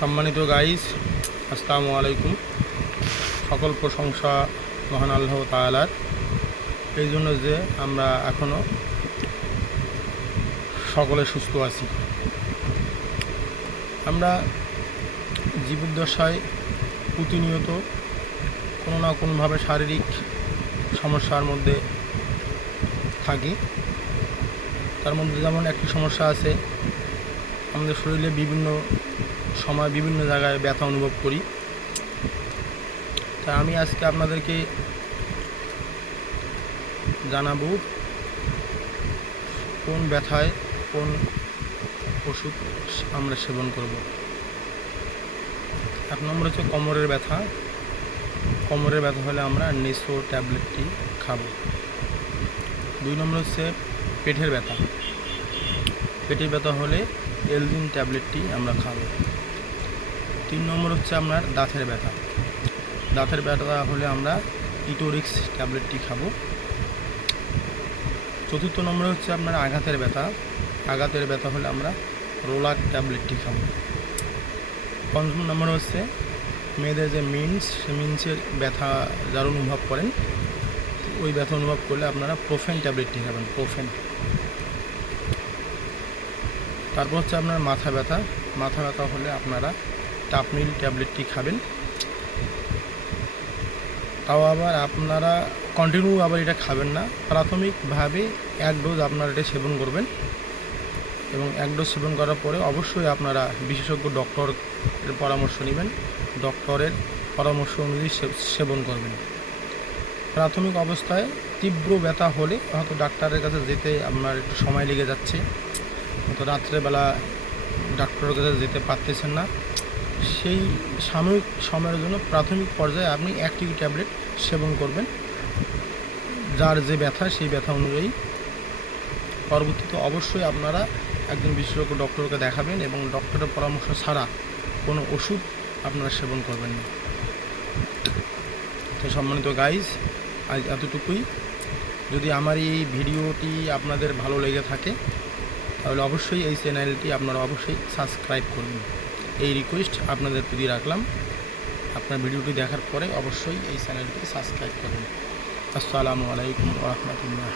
সম্মানিত গাইস, আসসালামু আলাইকুম। সকল প্রশংসা মহান আল্লাহ তাআলার, এই জন্য যে আমরা এখনও সকলে সুস্থ আছি। আমরা জীবদ্দশায় প্রতিনিয়ত কোনো না কোনোভাবে শারীরিক সমস্যার মধ্যে থাকি। তার মধ্যে যেমন একটি সমস্যা আছে, আমাদের শরীরে বিভিন্ন সময় বিভিন্ন জায়গায় ব্যথা অনুভব করি। তা আমি আজকে আপনাদেরকে জানাবো কোন ব্যথায় কোন ওষুধ আমরা সেবন করব। 1 নম্বর হচ্ছে কোমরের ব্যথা। কোমরের ব্যথা হলে আমরা নেসো ট্যাবলেটটি খাবো। 2 নম্বর হচ্ছে পেটের ব্যথা। পেটের ব্যথা হলে এলজিন ট্যাবলেটটি আমরা খাবো। 3 নম্বর হচ্ছে আপনার দাঁতের ব্যথা। দাঁতের ব্যথা হলে আমরা ইটোরিক্স ট্যাবলেটটি খাবো। 4 নম্বর হচ্ছে আপনার আঘাতের ব্যথা। আঘাতের ব্যথা হলে আমরা রোলাক ট্যাবলেটটি খাবো। 5 নম্বর হচ্ছে মেয়েদের যে মিন্স, সে মিন্সের ব্যথা যারা অনুভব করেন, ওই ব্যথা অনুভব করলে আপনারা প্রোফেন ট্যাবলেটটি খাবেন, প্রোফেন। তারপর হচ্ছে আপনার মাথা ব্যথা। মাথা ব্যথা হলে আপনারা টাপনিল ট্যাবলেটটি খাবেন। তাও আবার আপনারা কন্টিনিউ এটা খাবেন না, প্রাথমিকভাবে 1 ডোজ আপনারা এটা সেবন করবেন এবং 1 ডোজ সেবন করার পরে অবশ্যই আপনারা বিশেষজ্ঞ ডক্টরের পরামর্শ নেবেন। ডক্টরের পরামর্শ অনুযায়ী সেবন করবেন। প্রাথমিক অবস্থায় তীব্র ব্যথা হলে হয়তো ডাক্তারের কাছে যেতে আপনার একটু সময় লেগে যাচ্ছে, হয়তো রাত্রেবেলা ডাক্তারের কাছে যেতে পারতেছেন না, সেই সাময়িক সময়ের জন্য প্রাথমিক পর্যায়ে আপনি 1টি ট্যাবলেট সেবন করবেন, যার যে ব্যথা সেই ব্যথা অনুযায়ী। পরবর্তীতে অবশ্যই আপনারা একজন বিশেষজ্ঞ ডক্টরকে দেখাবেন এবং ডক্টরের পরামর্শ ছাড়া কোনো ওষুধ আপনারা সেবন করবেন না। তো সম্মানিত গাইজ, আজ এতটুকুই। যদি আমার এই ভিডিওটি আপনাদের ভালো লেগে থাকে তাহলে অবশ্যই এই চ্যানেলটি আপনারা অবশ্যই সাবস্ক্রাইব করবেন, এই রিকোয়েস্ট আপনাদের প্রতি রাখলাম। আপনার ভিডিওটি দেখার পরে অবশ্যই এই চ্যানেলটি সাবস্ক্রাইব করবেন। আসসালামু আলাইকুম ওয়া রাহমাতুল্লাহ।